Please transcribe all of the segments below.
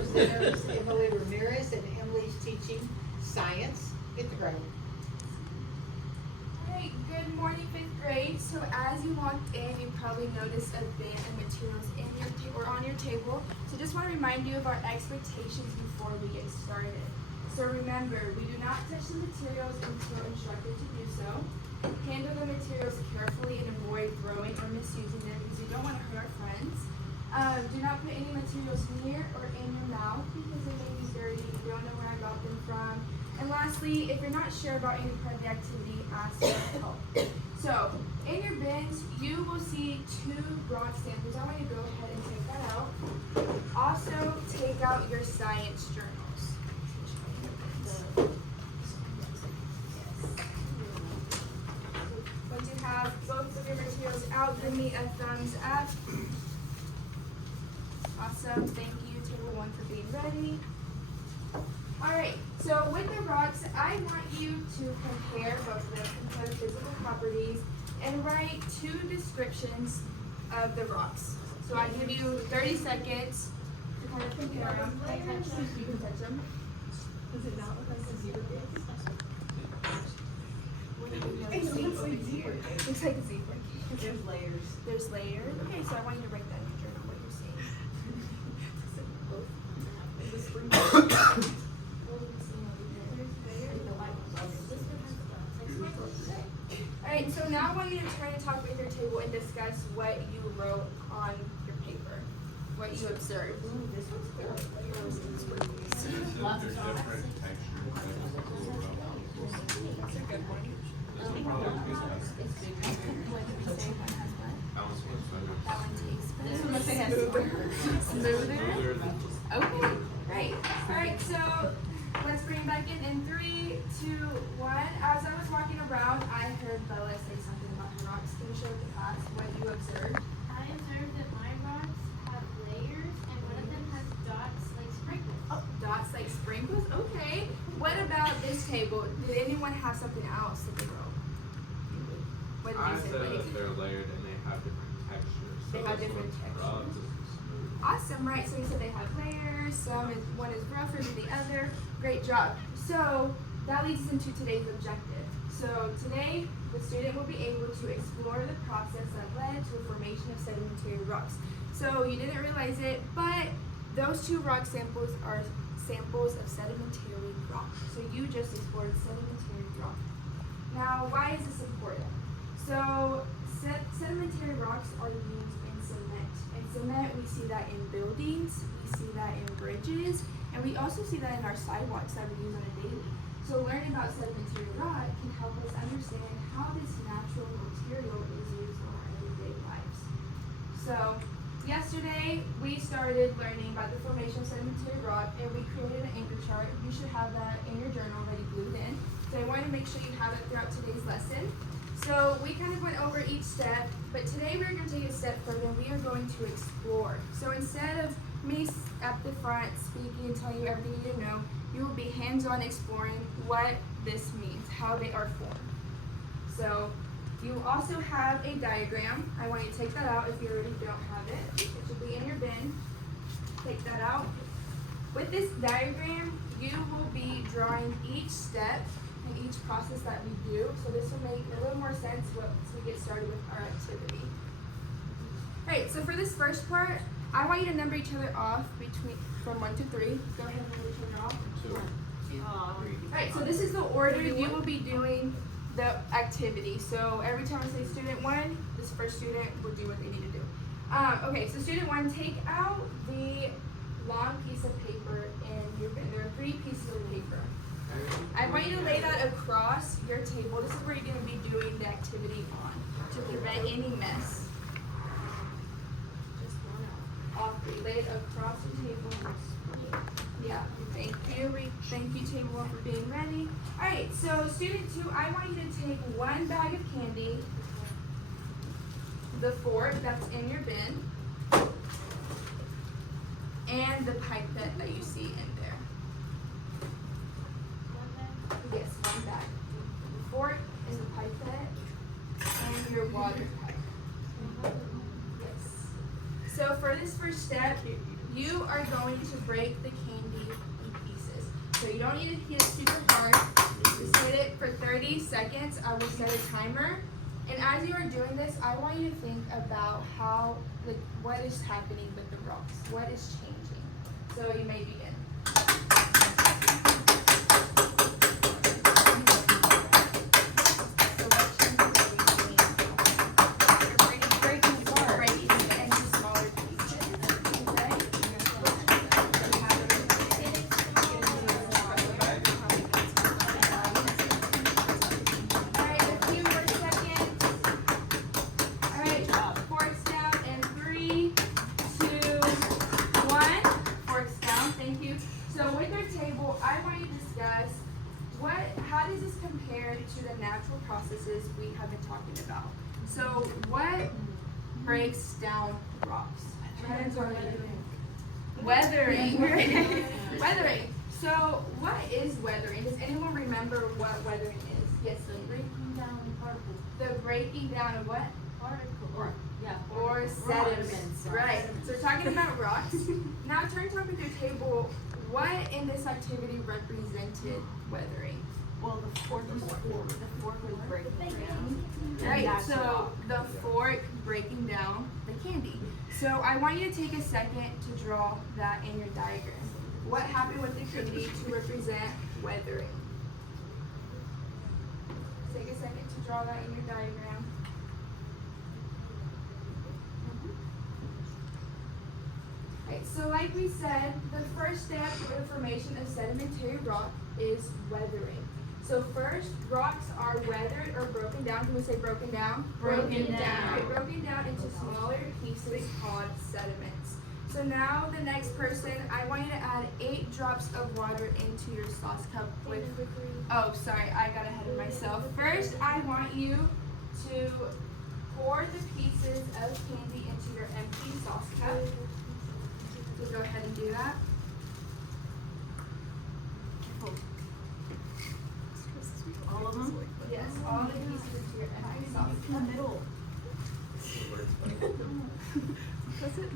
presenters, Emily Ramirez, and Emily's teaching science, fifth grade. Alright, good morning, fifth grade. So as you walked in, you probably noticed a bin of materials in your or on your table. So just want to remind you of our expectations before we get started. So remember, we do not touch the materials until instructed to do so. Handle the materials carefully and avoid throwing or misusing them because you don't want to hurt our friends. Do not put any materials near or in your mouth because they may be dirty. You don't know where I got them from. And lastly, if you're not sure about any part of the activity, ask for help. So, in your bins, you will see 2 rock samples. I want you to go ahead and take that out. Also, take out your science journals. Once you have both of your materials out, give me a thumbs up. Awesome, thank you, table 1 for being ready. Alright, so with the rocks, I want you to compare both of them, compare the physical properties, and write 2 descriptions of the rocks. So I give you 30 seconds to kind of compare them. You can touch them. Does it not look like a zebra? It looks like zebra. Looks like a zebra. There's layers. There's layers. Okay, so I want you to write that in your journal, what you're seeing. Alright, so now I want you to turn and talk with your table and discuss what you wrote on your paper, what you observed. There's different textures. That's a good one. This one probably tastes better. That one's much better. That one tastes better. This one looks like it has Smoother. Smoother than- Okay, great. Alright, so let's bring it back in 3, 2, 1. As I was walking around, I heard Bella say something about her rocks. Can you show the class what you observed? I observed that my rocks have layers and one of them has dots like sprinkles. Oh, dots like sprinkles? Okay. What about this table? Did anyone have something else that they wrote? What did I you say? said Blake? that they're layered and they have different textures. They So have this different one's rough, textures. this one's smooth. Awesome, right? So you said they have layers, one is rougher than the other. Great job. So that leads us into today's objective. So today, the student will be able to explore the process that led to the formation of sedimentary rocks. So you didn't realize it, but those 2 rock samples are samples of sedimentary rock. So you just explored sedimentary rock. Now, why is this important? So sedimentary rocks are used in cement. In cement, we see that in buildings, we see that in bridges, and we also see that in our sidewalks that we use on a daily. So learning about sedimentary rock can help us understand how this natural material is used in our everyday lives. So yesterday, we started learning about the formation of sedimentary rock, and we created an anchor chart. You should have that in your journal already glued in. So I want to make sure you have it throughout today's lesson. So we kind of went over each step, but today we're going to take a step further and we are going to explore. So instead of me at the front speaking and telling you everything you need to know, you will be hands-on exploring what this means, how they are formed. So you also have a diagram. I want you to take that out if you already don't have it. It should be in your bin. Take that out. With this diagram, you will be drawing each step in each process that we do. So this will make a little more sense once we get started with our activity. Alright, so for this first part, I want you to number each other off from 1 to 3. Go ahead and number each other off. 2. Alright, so this is the order you will be doing the activity. So every time I say student 1, this first student will do what they need to do. Okay, so student 1, take out the long piece of paper in your bin. There are 3 pieces of paper. I want you to lay that across your table. This is where you're going to be doing the activity on to prevent any mess. All 3. Lay it across the table. Yeah, thank you. Thank you, table 1, for being ready. Alright, so student 2, I want you to take 1 bag of candy, the fork that's in your bin, and the pipette that you see in there. Yes, 1 bag. The fork is the pipette and your water pipe. Yes. So for this first step, you are going to break the So you don't need to hit it super hard. Just hit it for 30 seconds. I will set a timer. And as you are doing this, I want you to think about how, like, what is happening with the rocks. What is changing? So you may begin. So what changes are we doing? Breaking it into smaller pieces. Okay? Alright, a few more seconds. Alright, forks down in 3, 2, 1. Forks down, thank you. So with our table, I want you to discuss how does this compare to the natural processes we have been talking about? So what breaks down rocks? Weathering. Weathering. So what is weathering? Does anyone remember what weathering is? Yes, Lily? Breaking down particles. The breaking down of what? Particles. Yeah. Or sediments. Right. So we're talking about rocks. Now turn to with your table. What in this activity represented weathering? Well, the fork was breaking down. Right. So the fork breaking down the candy. So I want you to take a second to draw that in your diagram. What happened with the candy to represent weathering? Take a second to draw that in your diagram. Right, so like we said, the first step for the formation of sedimentary rock is weathering. So first, rocks are weathered or broken down. Can we say broken down? Broken down. Right, broken down into smaller pieces called sediments. So now the next person, I want you to add 8 drops of water into your sauce cup with, oh sorry, I got ahead of myself. First, I want you to pour the pieces of candy into your empty sauce cup. So go ahead and do that. All of them? Yes, all the pieces into your empty sauce In the middle.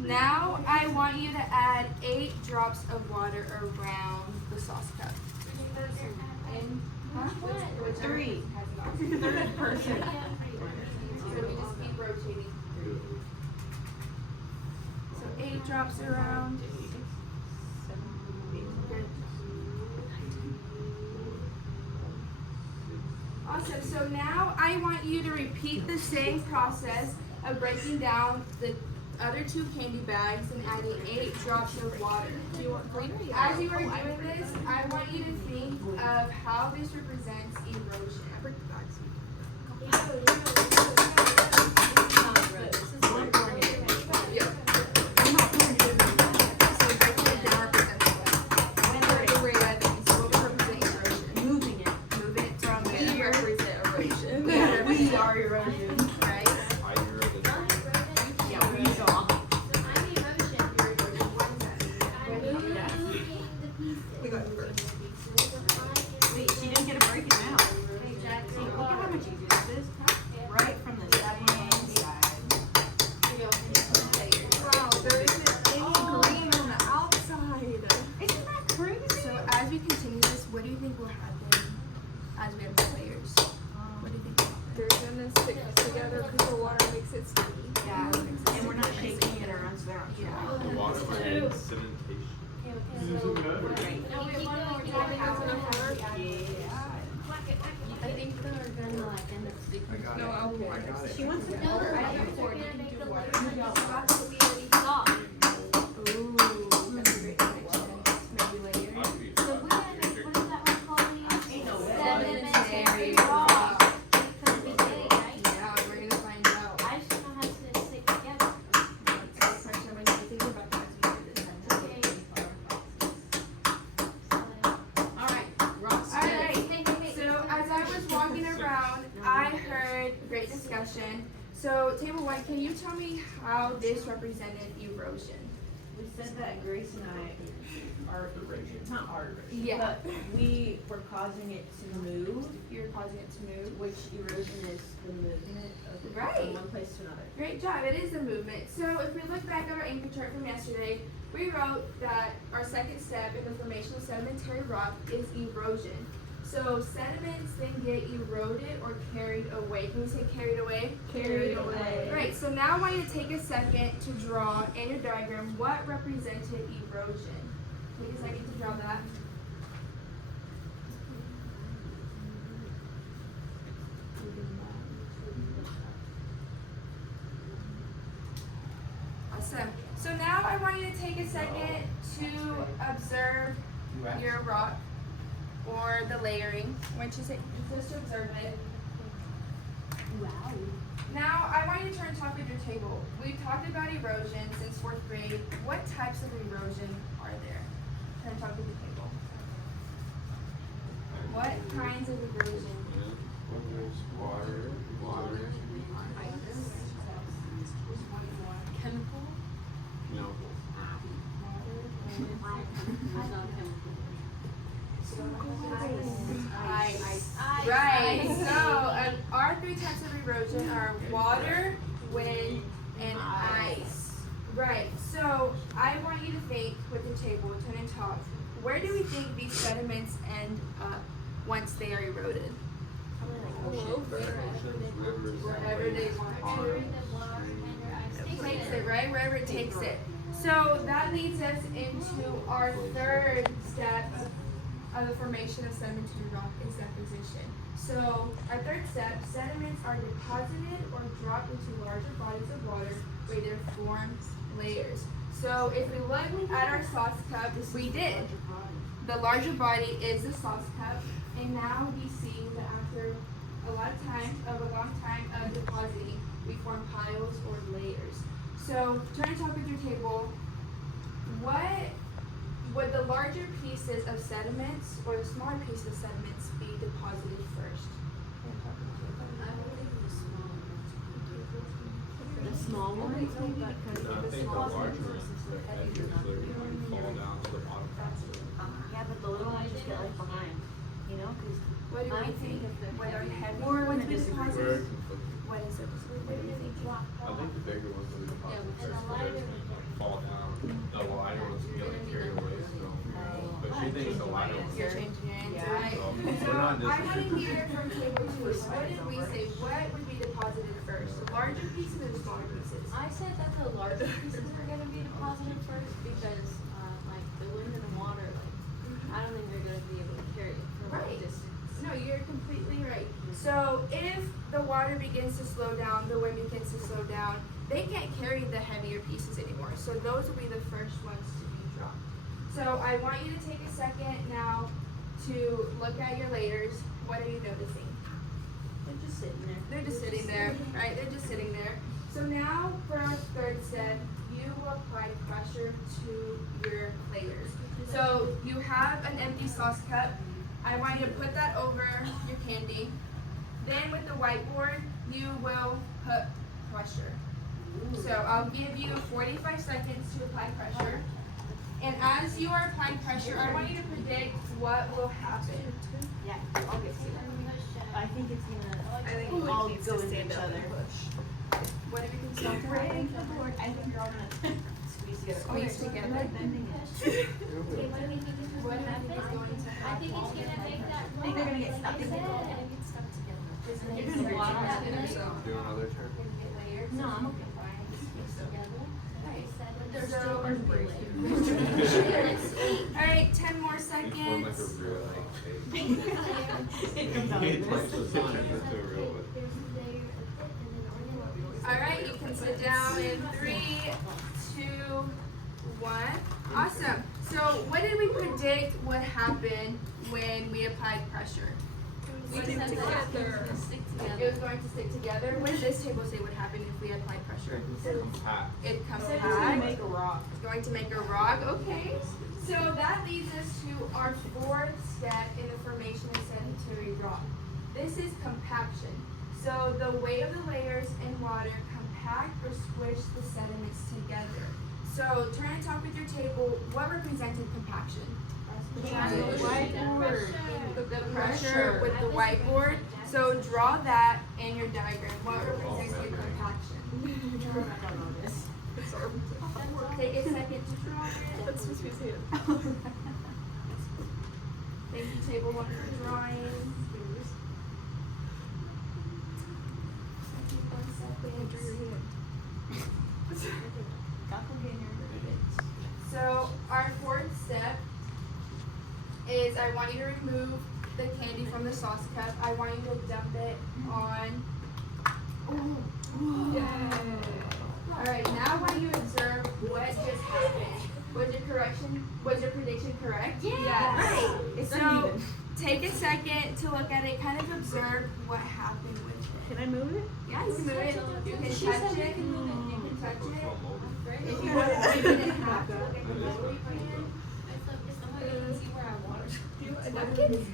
Now I want you to add 8 drops of water around the sauce cup. And whichever 3. has it on. Third person. So we just keep rotating through. So 8 drops around. Good. Awesome. So now I want you to repeat the same process of breaking down the other 2 candy bags and adding 8 drops of water. As you are doing this, I want you to think of how this represents erosion. Moving it. Move it from We there. represent erosion. Yeah, we are erosion. Right? I hear it as Yeah, we saw. Wait, she didn't get a break it out. See, look at how much easier this is. Right from the same side. Wow, there isn't any green on the outside. Isn't that crazy? So as we continue this, what do you think will happen as we have the layers? What do you think will happen? They're gonna stick together because the water makes it sticky. Yeah. And we're not shaking it or else they're not. Yeah. the water like sedimentation. I think they're gonna like end up sticking. No, I'll pour it. She wants to No, pour it. I think we're gonna make the water soft. Ooh, that's a great connection. Maybe later. So what is that one called? Sedimentary rock. Because we did it, right? Yeah, we're gonna find out. I just know how to stick together. That's a question. I want you to think about that as we do this. Okay. Alright, so as I was walking around, I heard great discussion. So table 1, can you tell me how this represented erosion? We said that Grace and I are it's not our erosion. Yeah. But we were causing it to move, You're causing it to move. which erosion is the movement of it Right. from one place to another. Great job, it is the movement. So if we look back at our anchor chart from yesterday, we wrote that our second step in the formation of sedimentary rock is erosion. So sediments then get eroded or carried away. Can we say carried away? Carried away. Great, so now I want you to take a second to draw in your diagram what represented erosion. Take a second to draw that. Awesome. So now I want you to take a second to observe your rock or the layering. I want you to just observe it. Wow. Now I want you to turn to top of your table. We've talked about erosion since 4th grade. What types of erosion are there? Turn to top of the table. What kinds of erosion? Water. Chemical? No. Ice. Right. So our 3 types of erosion are water, wind, and ice. Right. So I want you to think with the table, turn and talk. Where do we think these sediments end up once they are eroded? Wherever they want to. Takes it, right? Wherever it takes it. So that leads us into our 3rd step of the formation of sedimentary rock is deposition. So our 3rd step, sediments are deposited or dropped into larger bodies of water where they form layers. So if we look at our sauce cup, we did. The larger body is the sauce cup, and now we see that after a long time of depositing, we form piles or layers. So turn and talk with your table. What would the larger pieces of sediments or the smaller pieces of sediments be deposited first? The small ones maybe because No, I the think the small larger ones. ones, the heavier, so they're gonna fall down to the bottom faster. Yeah, but the little ones just get left behind, you know, because What do we I think? think if they're What are heavy. heavy We're ones gonna be disagree. deposited? Conflicted. What is it? What do you think? I think the bigger ones will be Yeah, deposited and first, the but lighter they're gonna fall down. The lighter ones can get like carried away, so. But she thinks the lighter ones. You're changing your answer, Yeah. right? So, So we're not I want to disagreeing. hear from table 2. What did we say? What would be deposited first? The larger pieces or the smaller pieces? I said that the larger pieces were gonna be deposited first because, like, the wind and the water, like, I don't think they're gonna be able to carry it for a long Right. distance. No, you're completely right. So if the water begins to slow down, the wind begins to slow down, they can't carry the heavier pieces anymore. So those will be the first ones to be dropped. So I want you to take a second now to look at your layers. What are you noticing? They're just sitting there. They're just sitting there, right? They're just sitting there. So now for our 3rd step, you will apply pressure to your layers. So you have an empty sauce cup. I want you to put that over your candy. Then with the whiteboard, you will put pressure. So I'll give you 45 seconds to apply pressure. And as you are applying pressure, I want you to predict what will happen. Yeah, I'll get to that. I think it's I think gonna all needs go to into stand each up other. and What if you can start to happen? I think you're all gonna squeeze together. Squeeze together. Bending it. Okay, what do you think is What going do to you think is happen? going to I happen? think it's gonna make that. I think they're gonna get stuck Like I together. said, it's gonna get stuck together. You're gonna Water reach out. together. So, Do another turn. No, I'm okay. There's So- still gonna be layers. all right, 10 more Each one like a seconds. real like It comes out He like twice this. the size into a real one. There's a layer of it and then All right, you can sit down in 3, 2, 1. Awesome. So, what did we predict would happen when we applied pressure? We said that it's gonna stick It together. was going to stick together. What did this table say would happen if we applied pressure? Compact. It comes It's gonna back. make a rock. It's going to make a rock. Okay. So that leads us to our 4th step in the formation of sedimentary rock. This is compaction. So the weight of the layers in water compact or squish the sediments together. So turn and talk with your table. What represented compaction? the pressure with the whiteboard. So draw that in your diagram. What represents your compaction? Take a second to draw it. That's supposed to be his hand. Thank you, table 1 for drawing. So our fourth step is I want you to remove the candy from the sauce cup. I want you to dump it on. Alright, now I want you to observe what just happened. Was your prediction correct? Yeah. Right. It's So uneven. take a second to look at it, kind of observe what happened with it. Can I move it? Yeah, you can move it. You can She touch said it. you can move it. You can touch it. Afraid. If you want to break it in half, look at the middle, you can. It's somehow you can see where I water. Do you want a napkin? We see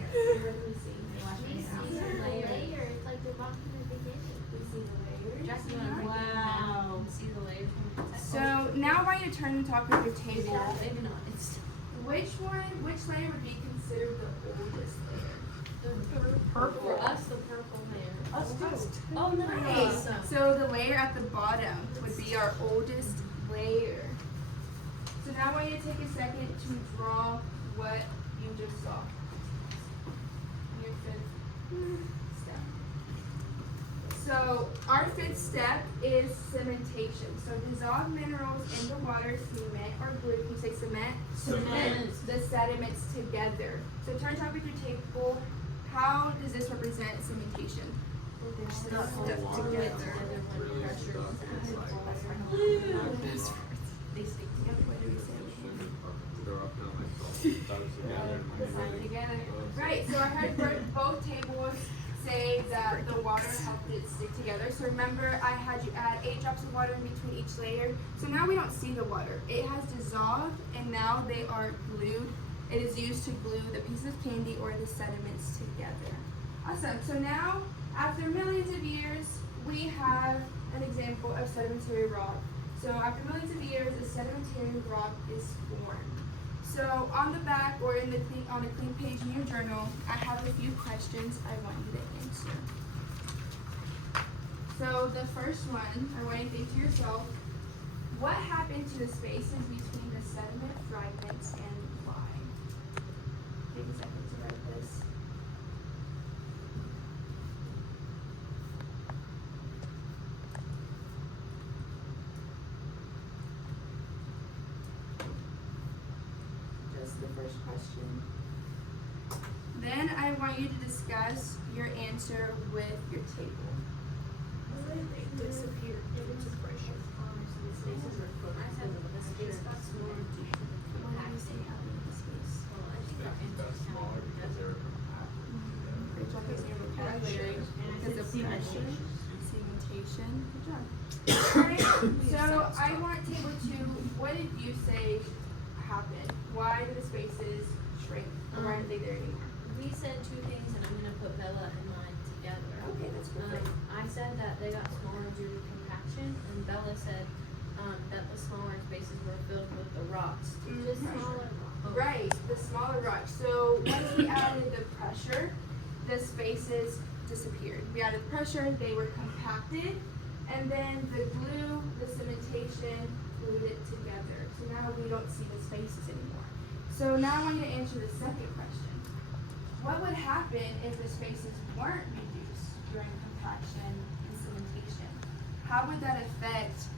the layer. It's like the rock in the beginning. We see the layers. Wow. See the layers from the top. So now I want you to turn and talk with your table. Maybe not. It's Which layer would be considered the oldest layer? for us the purple layer. Us too. Oh no. Right. So the layer at the bottom would be our oldest layer. So now I want you to take a second to draw what you just saw. Your fifth step. So our fifth step is cementation. So dissolve minerals in the water, cement or glue. Can you say cement? Cement. The sediments together. So turn top of your table. How does this represent cementation? Stuff together. Really stuff. It's like, They stick What do we say? they're up now, like, all stuff together. Together. Right, so I heard both tables say that the water helped it stick together. So remember, I had you add 8 drops of water in between each layer. So now we don't see the water. It has dissolved and now they are glued. It is used to glue the pieces of candy or the sediments together. Awesome. So now, after millions of years, we have an example of sedimentary rock. So after millions of years, a sedimentary rock is formed. So on the back or on a clean page in your journal, I have a few questions I want you to answer. So the first one, I want you to think to yourself, what happened to the spaces between the sediment fragments and why? Take a second to write this. Just the first question. Then I want you to discuss your answer with your table. Disappeared due to pressure. What do you say happened to the space? That's smaller because they're compact. Great job, using your vocabulary. Because of pressure. Cementation. Good job. Alright, so I want table 2, what did you say happened? Why did the spaces shrink? Or why aren't they there anymore? We said 2 things, and I'm gonna put Bella and mine together. Okay, that's perfect. I said that they got smaller due to compaction, and Bella said that the smaller spaces were filled with the rocks. Just smaller rock. Right, the smaller rocks. So once we added the pressure, the spaces disappeared. We added pressure, they were compacted, and then the glue, the cementation, glued it together. So now we don't see the spaces anymore. So now I want you to answer the second question. What would happen if the spaces weren't reduced during compaction and cementation? How would that affect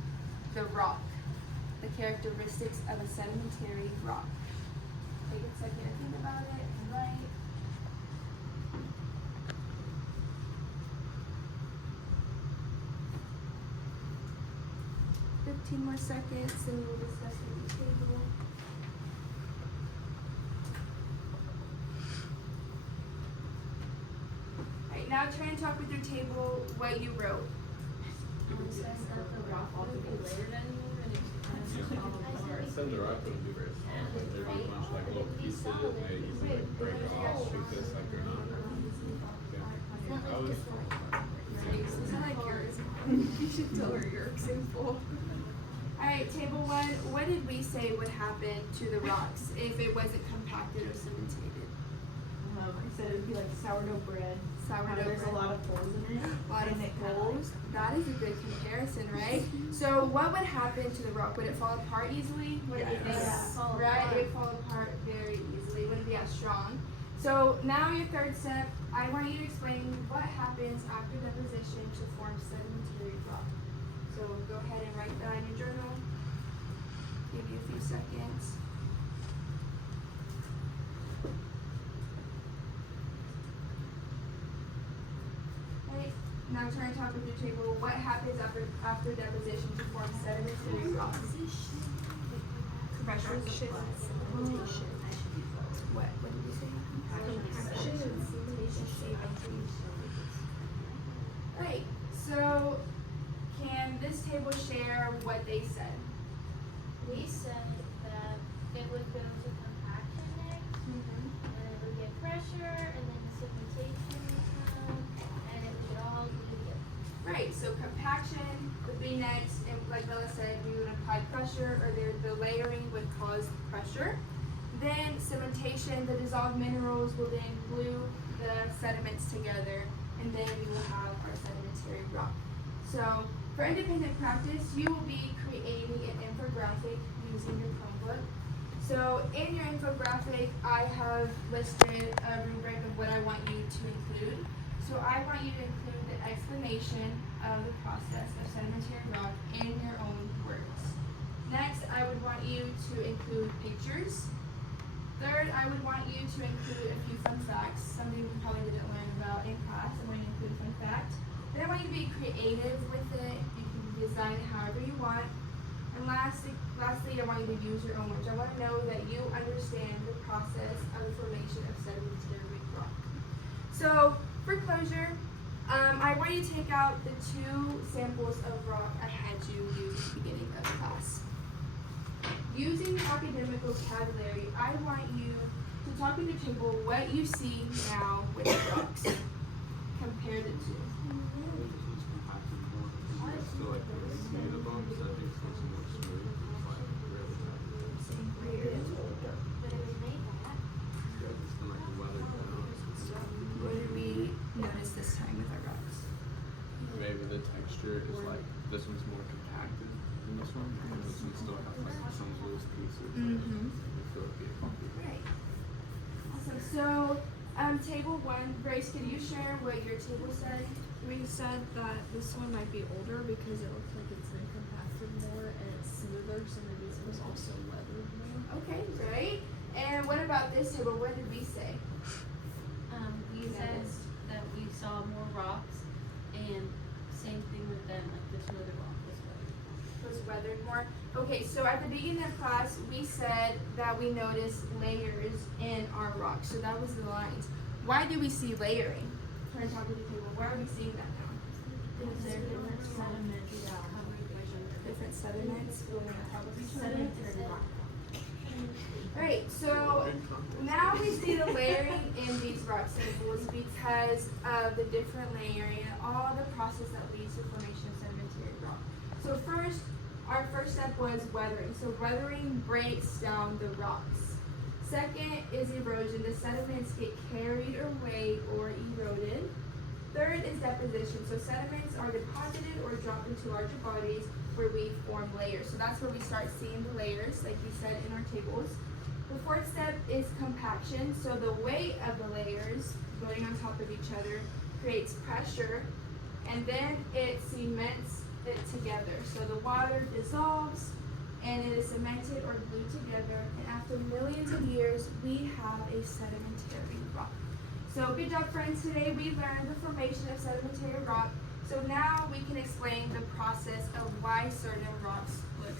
the rock, the characteristics of a sedimentary rock? Take a second to think about it and write. $15 more seconds and we'll discuss with the table. Alright, now try and talk with your table what you wrote. Says that the rock wouldn't be layered anymore, and it kind of just all apart. Some of the rock wouldn't be very small, but there'd be a bunch like little pieces that they easily like break off, shoot this like they're not. Yeah. I was. Is that like yours? You should tell her your example. Alright, table one, what did we say would happen to the rocks if it wasn't compacted or cementated? I said it'd be like sourdough bread. How Sourdough there's bread. a lot of holes in it. A lot of and it kinda holes. That is a good comparison, right? So what would happen to the rock? Would it fall apart easily? What do you think? Yes. Fall Right? apart. It would fall apart very easily. It wouldn't be as strong. So now your third step, I want you to explain what happens after deposition to form sedimentary rock. So go ahead and write that in your journal. Give you a few seconds. Okay, now try and talk with your table. What happens after deposition to form sedimentary rock? Pressure. What? What did you say? Right. So, can this table share what they said? We said that it would go to compaction next, and it would get pressure, and then the cementation would come, and it would get all glue together. Right. So compaction would be next, and like Bella said, we would apply pressure, or the layering would cause pressure. Then cementation, the dissolved minerals will then glue the sediments together, and then we will have our sedimentary rock. So for independent practice, you will be creating an infographic using your Chromebook. So in your infographic, I have listed a rubric of what I want you to include. So I want you to include the explanation of the process of sedimentary rock in your own words. Next, I would want you to include pictures. Third, I would want you to include a few fun facts, something we probably didn't learn about in class. I want you to include a fun fact. Then I want you to be creative with it. You can design it however you want. And lastly, I want you to use your own words. I want to know that you understand the process of the formation of sedimentary rock. So, for closure, I want you to take out the 2 samples of rock I had you use at the beginning of class. Using academic vocabulary, I want you to talk at the table what you see now with rocks. Compare the 2. I still like to see the bumps. I think it's more smooth. It's like really nice. But it was made that. Yeah, it's kind of like a weather down. What did we notice this time with our rocks? Maybe the texture is like this one's more compacted than this one, and this one still has like some loose pieces. Mhm. I feel like it could be. Right. Awesome. So, table 1, Grace, could you share what your table said? We said that this one might be older because it looks like it's been compacted more and it's smoother, so maybe it was also weathered more. Okay, great. And what about this table? What did we say? We said that we saw more rocks, and same thing with them, like this other rock was weathered. Was weathered more. Okay, so at the beginning of class, we said that we noticed layers in our rocks. So that was the lines. Why do we see layering? Try to talk to the table. Why are we seeing that now? Because they're different sediments, Different sediments building on top of each other. sedimentary rock. Alright, so now we see the layering in these rock samples because of the different layering and all the process that leads to formation of sedimentary rock. So first, our first step was weathering. So weathering breaks down the rocks. Second is erosion. The sediments get carried away or eroded. Third is deposition. So sediments are deposited or dropped into larger bodies where we form layers. So that's where we start seeing the layers, like we said in our tables. The fourth step is compaction. So the weight of the layers going on top of each other creates pressure, and then it cements it together. So the water dissolves and it is cemented or glued together, and after millions of years we have a sedimentary rock. So good job, friends. Today we learned the formation of sedimentary rock. So now we can explain the process of why certain rocks look